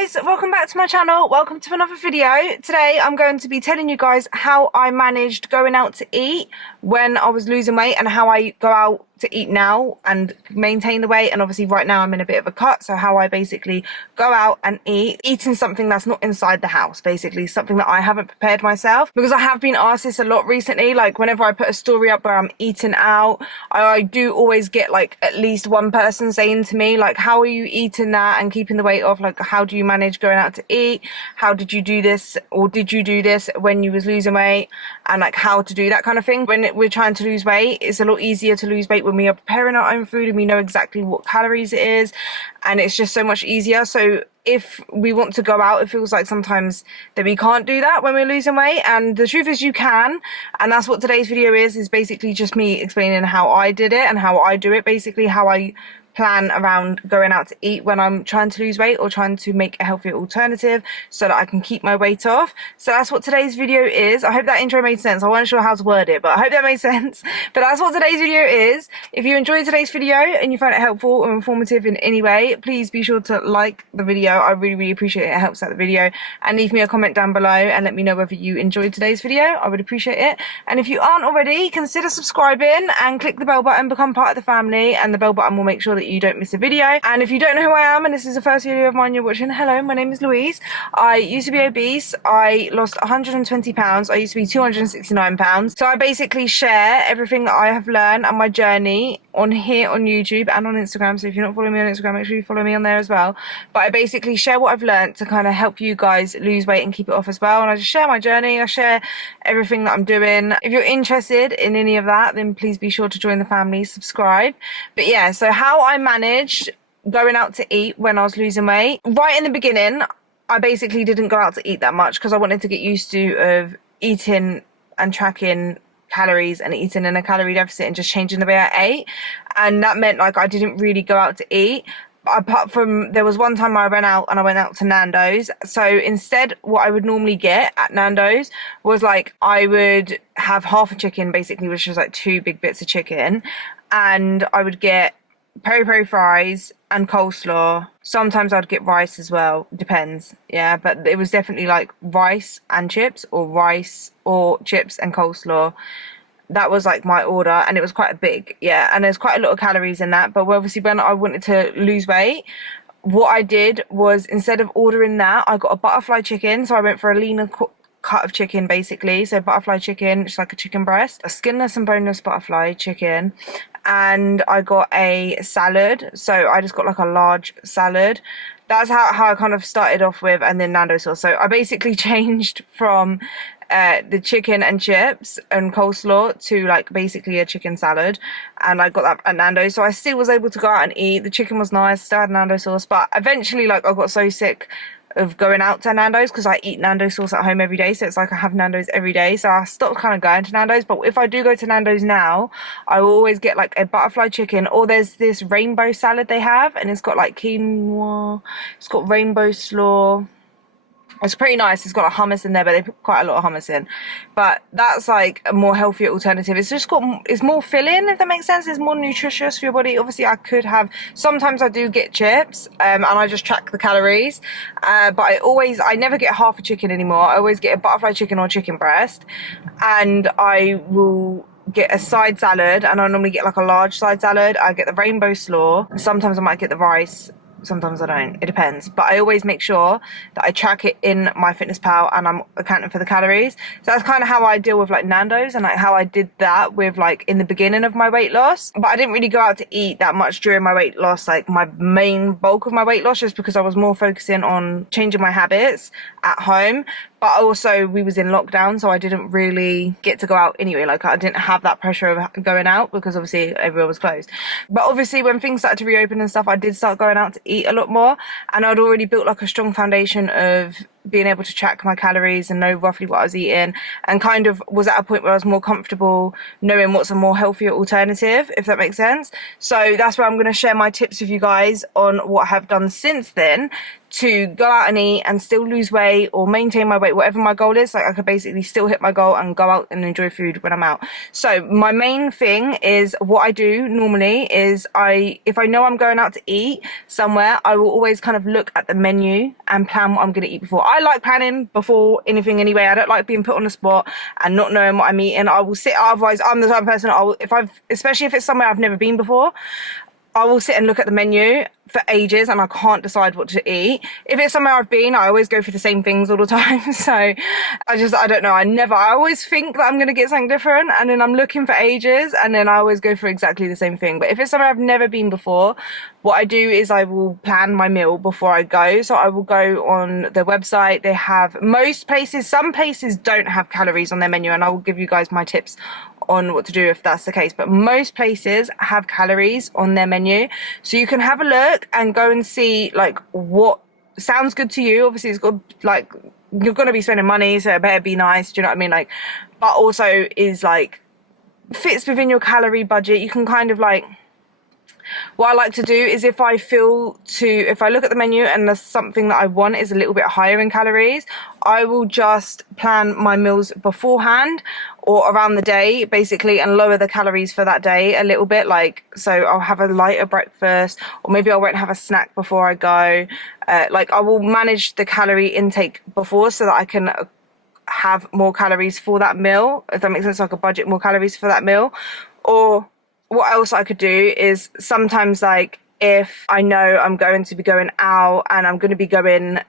guys, welcome back to my channel. Welcome to another video. Today I'm going to be telling you guys how I managed going out to eat when I was losing weight and how I go out to eat now and maintain the weight. And obviously right now I'm in a bit of a cut, so how I basically go out and eating something that's not inside the house, basically something that I haven't prepared myself, because I have been asked this a lot recently. Like whenever I put a story up where I'm eating out, I do always get like at least one person saying to me like, how are you eating that and keeping the weight off? Like, how do you manage going out to eat? How did you do this, or did you do this when you was losing weight? And like how to do that kind of thing. When we're trying to lose weight, it's a lot easier to lose weight when we are preparing our own food and we know exactly what calories it is, and it's just so much easier. So if we want to go out, it feels like sometimes that we can't do that when we're losing weight, and the truth is you can. And that's what today's video is basically just me explaining how I did it and how I do it, basically how I plan around going out to eat when I'm trying to lose weight or trying to make a healthier alternative so that I can keep my weight off. So that's what today's video is. I hope that intro made sense. I wasn't sure how to word it, but I hope that made sense. But that's what today's video is. If you enjoyed today's video and you found it helpful or informative in any way, please be sure to like the video. I really appreciate it. It helps out the video. And leave me a comment down below and let me know whether you enjoyed today's video. I would appreciate it. And if you aren't already, consider subscribing and click the bell button, become part of the family, and the bell button will make sure that you don't miss a video. And if you don't know who I am and this is the first video of mine you're watching, hello, my name is Louise. I used to be obese. I lost 120 pounds. I used to be 269 pounds. So I basically share everything that I have learned and my journey on here on YouTube and on Instagram. So if you're not following me on Instagram, make sure you follow me on there as well. But I basically share what I've learned to kind of help you guys lose weight and keep it off as well. And I just share my journey. I share everything that I'm doing. If you're interested in any of that, then please be sure to join the family, subscribe. But yeah, so how I managed going out to eat when I was losing weight. Right in the beginning, I basically didn't go out to eat that much because I wanted to get used to of eating and tracking calories and eating in a calorie deficit and just changing the way I ate. And that meant like I didn't really go out to eat. Apart from, there was one time I went out to Nando's. So instead, what I would normally get at Nando's was like, I would have half a chicken basically, which was like 2 big bits of chicken. And I would get peri-peri fries and coleslaw. Sometimes I'd get rice as well, depends. Yeah, but it was definitely like rice and chips, or rice or chips and coleslaw. That was like my order, and it was quite a big, yeah, and there's quite a lot of calories in that. But obviously when I wanted to lose weight, what I did was, instead of ordering that, I got a butterfly chicken. So I went for a leaner cut of chicken basically. So butterfly chicken, it's like a chicken breast, a skinless and boneless butterfly chicken. And I got a salad, so I just got like a large salad. That's how I kind of started off with, and then Nando's sauce. So I basically changed from the chicken and chips and coleslaw to like basically a chicken salad, and I got that at Nando's. So I still was able to go out and eat. The chicken was nice, still had Nando's sauce, but eventually like I got so sick of going out to Nando's because I eat Nando's sauce at home every day, so it's like I have Nando's every day, so I stopped kind of going to Nando's. But if I do go to Nando's now, I will always get like a butterfly chicken, or there's this rainbow salad they have, and it's got like quinoa, it's got rainbow slaw. It's pretty nice. It's got like hummus in there, but they put quite a lot of hummus in. But that's like a more healthier alternative. It's just got, it's more filling, if that makes sense. It's more nutritious for your body. Obviously, I could have, sometimes I do get chips, and I just track the calories. But I never get half a chicken anymore. I always get a butterfly chicken or chicken breast, and I will get a side salad, and I normally get like a large side salad. I get the rainbow slaw. Sometimes I might get the rice. Sometimes I don't, it depends, but I always make sure that I track it in MyFitnessPal and I'm accounting for the calories. So that's kind of how I deal with like Nando's, and like how I did that with like in the beginning of my weight loss. But I didn't really go out to eat that much during my weight loss, like my main bulk of my weight loss, just because I was more focusing on changing my habits at home. But also we was in lockdown, so I didn't really get to go out anyway. Like I didn't have that pressure of going out because obviously everywhere was closed. But obviously when things started to reopen and stuff, I did start going out to eat a lot more, and I'd already built like a strong foundation of being able to track my calories and know roughly what I was eating, and kind of was at a point where I was more comfortable knowing what's a more healthier alternative, if that makes sense. So that's where I'm going to share my tips with you guys on what I have done since then to go out and eat and still lose weight or maintain my weight, whatever my goal is. Like, I could basically still hit my goal and go out and enjoy food when I'm out. So my main thing is, what I do normally is, if I know I'm going out to eat somewhere, I will always kind of look at the menu and plan what I'm going to eat before. I like planning before anything anyway. I don't like being put on the spot and not knowing what I'm eating. I will sit, otherwise I'm the type of person, especially if it's somewhere I've never been before, I will sit and look at the menu for ages and I can't decide what to eat. If it's somewhere I've been, I always go for the same things all the time. So I don't know. I always think that I'm going to get something different, and then I'm looking for ages, and then I always go for exactly the same thing. But if it's somewhere I've never been before, what I do is I will plan my meal before I go. So I will go on the website. They have some places don't have calories on their menu, and I will give you guys my tips on what to do if that's the case, but most places have calories on their menu, so you can have a look and go and see like what sounds good to you. Obviously, it's got, like, you're going to be spending money, so it better be nice, do you know what I mean? Like, but also is like fits within your calorie budget. You can kind of like, what I like to do is, if I look at the menu and there's something that I want is a little bit higher in calories, I will just plan my meals beforehand or around the day basically, and lower the calories for that day a little bit. Like, so I'll have a lighter breakfast, or maybe I won't have a snack before I go. Like, I will manage the calorie intake before so that I can have more calories for that meal, if that makes sense. So I could budget more calories for that meal. Or what else I could do is, sometimes, like, if I know I'm going to be going out and I'm going to be going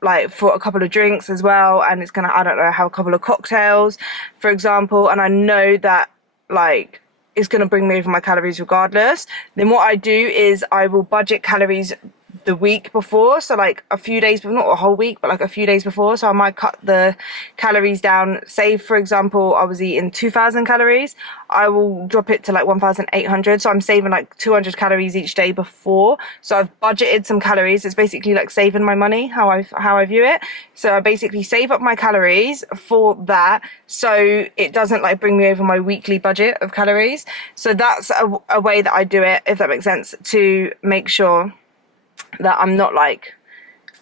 like for a couple of drinks as well, and it's gonna, I don't know, have a couple of cocktails, for example, and I know that like it's gonna bring me over my calories regardless, then what I do is I will budget calories the week before. So like a few days, but not a whole week, but like a few days before. So I might cut the calories down. Say, for example, I was eating 2,000 calories. I will drop it to like 1,800. So I'm saving like 200 calories each day before. So I've budgeted some calories. It's basically like saving my money, how I view it. So I basically save up my calories for that, so it doesn't like bring me over my weekly budget of calories. So that's a way that I do it, if that makes sense, to make sure that I'm not like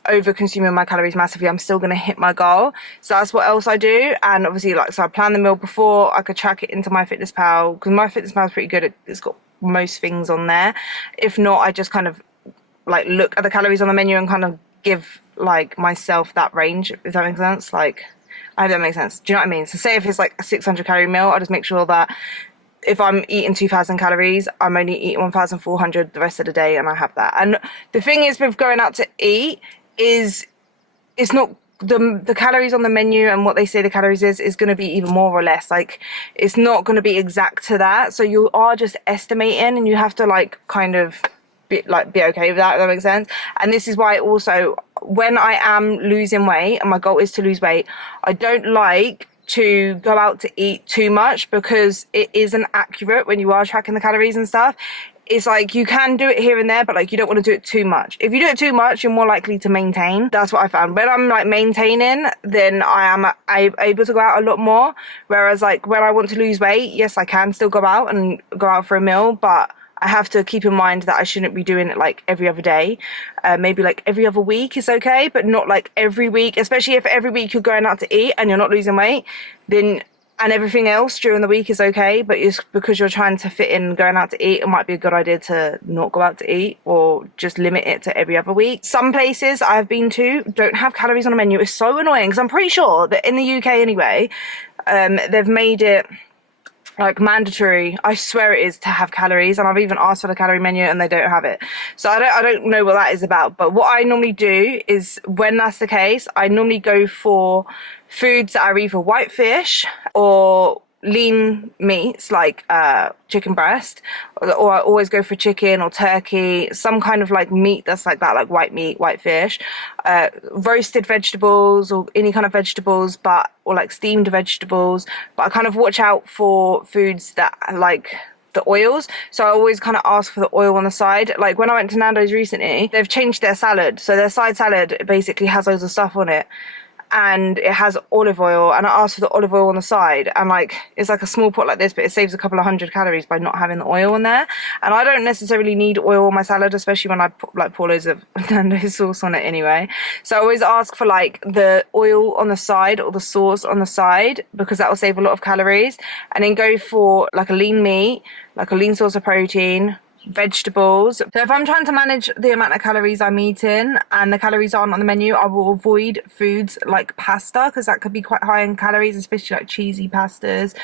over consuming my calories massively. I'm still going to hit my goal. So that's what else I do. And obviously, like, so I plan the meal before. I could track it into MyFitnessPal, because MyFitnessPal is pretty good. It's got most things on there. If not, I just kind of like look at the calories on the menu and kind of give like myself that range, if that makes sense. Like, I hope that makes sense. Do you know what I mean? So say if it's like a 600 calorie meal, I just make sure that if I'm eating 2,000 calories, I'm only eating 1,400 the rest of the day, and I have that. And the thing is with going out to eat is, it's not the calories on the menu and what they say the calories is going to be even more or less. Like, it's not going to be exact to that. So you are just estimating, and you have to like kind of be okay with that, if that makes sense. And this is why also, when I am losing weight and my goal is to lose weight, I don't like to go out to eat too much, because it isn't accurate when you are tracking the calories and stuff. It's like, you can do it here and there, but like, you don't want to do it too much. If you do it too much, you're more likely to maintain. That's what I found. When I'm like maintaining, then I am able to go out a lot more. Whereas like when I want to lose weight, yes, I can still go out for a meal, but I have to keep in mind that I shouldn't be doing it like every other day. Maybe like every other week is okay, but not like every week. Especially if every week you're going out to eat and you're not losing weight, then, and everything else during the week is okay, but it's because you're trying to fit in going out to eat, it might be a good idea to not go out to eat, or just limit it to every other week. Some places I've been to don't have calories on the menu. It's so annoying, because I'm pretty sure that in the UK anyway, they've made it like mandatory, I swear it is, to have calories, and I've even asked for the calorie menu and they don't have it. So I don't know what that is about. But what I normally do is, when that's the case, I normally go for foods that are either white fish or lean meats, like chicken breast, or I always go for chicken or turkey, some kind of like meat that's like that, like white meat, white fish, roasted vegetables, or any kind of vegetables, or like steamed vegetables. But I kind of watch out for foods that like the oils. So I always kind of ask for the oil on the side. Like when I went to Nando's recently, they've changed their salad. So their side salad basically has loads of stuff on it, and it has olive oil, and I asked for the olive oil on the side, and like it's like a small pot like this, but it saves a couple of 100 calories by not having the oil on there. And I don't necessarily need oil on my salad, especially when I pour loads of Nando's sauce on it anyway. So I always ask for like the oil on the side or the sauce on the side, because that will save a lot of calories. And then go for like a lean meat, like a lean source of protein, vegetables. So if I'm trying to manage the amount of calories I'm eating and the calories aren't on the menu, I will avoid foods like pasta, because that could be quite high in calories, especially like cheesy pastas.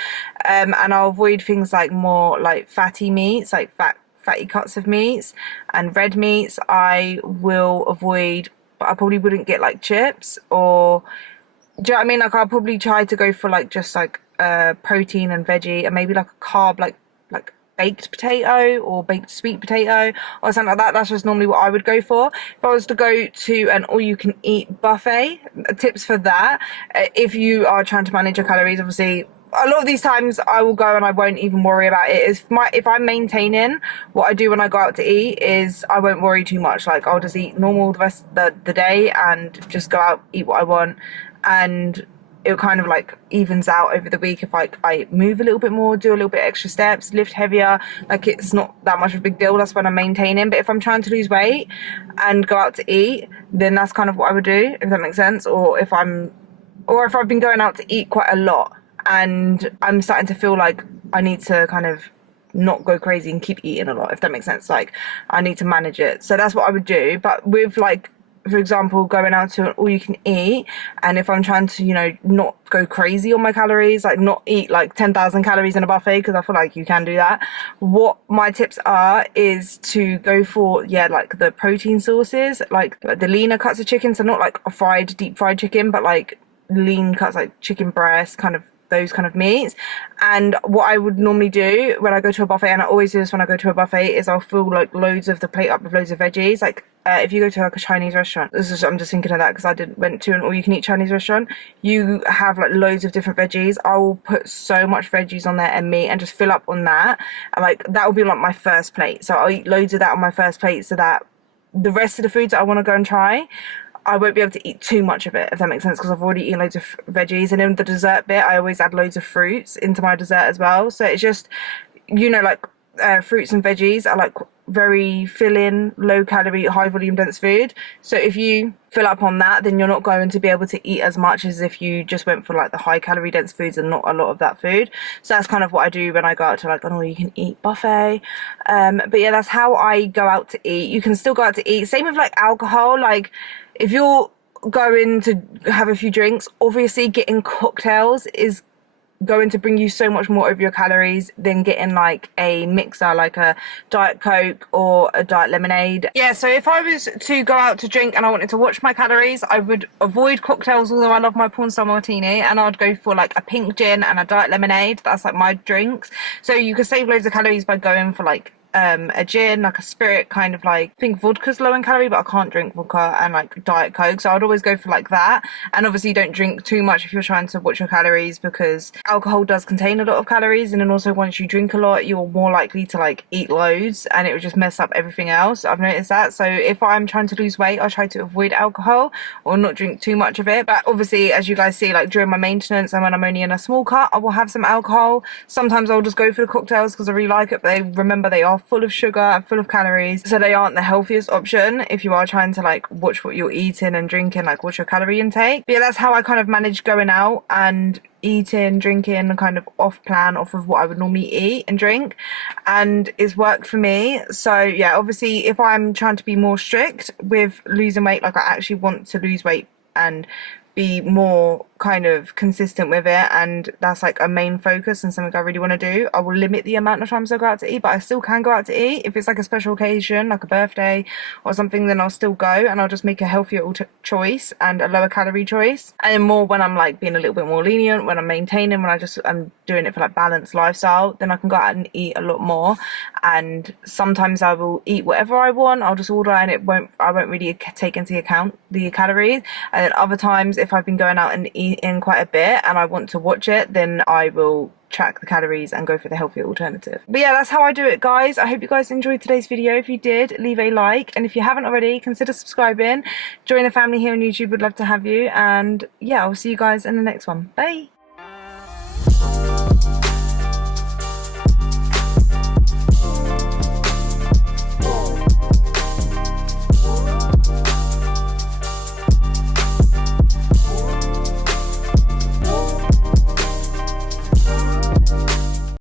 And I'll avoid things like more like fatty meats, like fatty cuts of meats, and red meats I will avoid. But I probably wouldn't get like chips, or do you know what I mean? Like I'll probably try to go for like just like protein and veggie, and maybe like a carb, like baked potato or baked sweet potato or something like that. That's just normally what I would go for. If I was to go to an all-you-can-eat buffet, tips for that, if you are trying to manage your calories, obviously a lot of these times I will go and I won't even worry about it. If I'm maintaining, what I do when I go out to eat is I won't worry too much. Like I'll just eat normal the rest of the day and just go out, eat what I want, and it kind of like evens out over the week. If I move a little bit more, do a little bit extra steps, lift heavier, like it's not that much of a big deal. That's when I'm maintaining. But if I'm trying to lose weight and go out to eat, then that's kind of what I would do, if that makes sense. Or if I've been going out to eat quite a lot and I'm starting to feel like I need to kind of not go crazy and keep eating a lot, if that makes sense. Like I need to manage it. So that's what I would do. But with like, for example, going out to an all-you-can-eat, and if I'm trying to, you know, not go crazy on my calories, like not eat like 10,000 calories in a buffet, because I feel like you can do that, what my tips are is to go for, like the protein sources, like the leaner cuts of chicken. So not like a deep fried chicken, but like lean cuts, like chicken breast, kind of those kind of meats. And what I would normally do when I go to a buffet, and I always do this when I go to a buffet, is I'll fill like loads of the plate up with loads of veggies. Like if you go to like a Chinese restaurant, I'm just thinking of that because went to an all-you-can-eat Chinese restaurant, you have like loads of different veggies. I will put so much veggies on there and meat, and just fill up on that, and like that will be like my first plate. So I'll eat loads of that on my first plate, so that the rest of the foods that I want to go and try, I won't be able to eat too much of it, if that makes sense, because I've already eaten loads of veggies. And in the dessert bit, I always add loads of fruits into my dessert as well. So it's just, you know, like fruits and veggies are like very filling, low calorie, high volume dense food. So if you fill up on that, then you're not going to be able to eat as much as if you just went for like the high calorie dense foods and not a lot of that food. So that's kind of what I do when I go out to like an all-you-can-eat buffet. But yeah, that's how I go out to eat. You can still go out to eat. Same with like alcohol. Like if you're going to have a few drinks, obviously getting cocktails is going to bring you so much more over your calories than getting like a mixer, like a Diet Coke or a Diet Lemonade. Yeah, so if I was to go out to drink and I wanted to watch my calories, I would avoid cocktails, although I love my porn star martini, and I'd go for like a pink gin and a Diet Lemonade. That's like my drinks. So you could save loads of calories by going for like a gin, like a spirit, kind of like, I think vodka's low in calorie, but I can't drink vodka, and like Diet Coke. So I'd always go for like that. And obviously don't drink too much if you're trying to watch your calories, because alcohol does contain a lot of calories, and then also once you drink a lot, you're more likely to like eat loads, and it would just mess up everything else. I've noticed that. So if I'm trying to lose weight, I try to avoid alcohol or not drink too much of it. But obviously, as you guys see, like during my maintenance and when I'm only in a small cut, I will have some alcohol. Sometimes I'll just go for the cocktails because I really like it, but they are full of sugar and full of calories, so they aren't the healthiest option if you are trying to like watch what you're eating and drinking, like what's your calorie intake. But yeah, that's how I kind of manage going out and eating, drinking, kind of off plan, off of what I would normally eat and drink, and it's worked for me. So yeah, obviously if I'm trying to be more strict with losing weight, like I actually want to lose weight and be more kind of consistent with it, and that's like a main focus and something I really want to do, I will limit the amount of times I go out to eat. But I still can go out to eat if it's like a special occasion, like a birthday or something, then I'll still go, and I'll just make a healthier choice and a lower calorie choice. And then more when I'm like being a little bit more lenient, when I'm maintaining, when I'm doing it for like balanced lifestyle, then I can go out and eat a lot more. And sometimes I will eat whatever I want, I'll just order, and I won't really take into account the calories. And then other times, if I've been going out and eating quite a bit and I want to watch it, then I will track the calories and go for the healthier alternative. But yeah, that's how I do it, guys. I hope you guys enjoyed today's video. If you did, leave a like, and if you haven't already, consider subscribing. Join the family here on YouTube. Would love to have you. And yeah, I'll see you guys in the next one. Bye.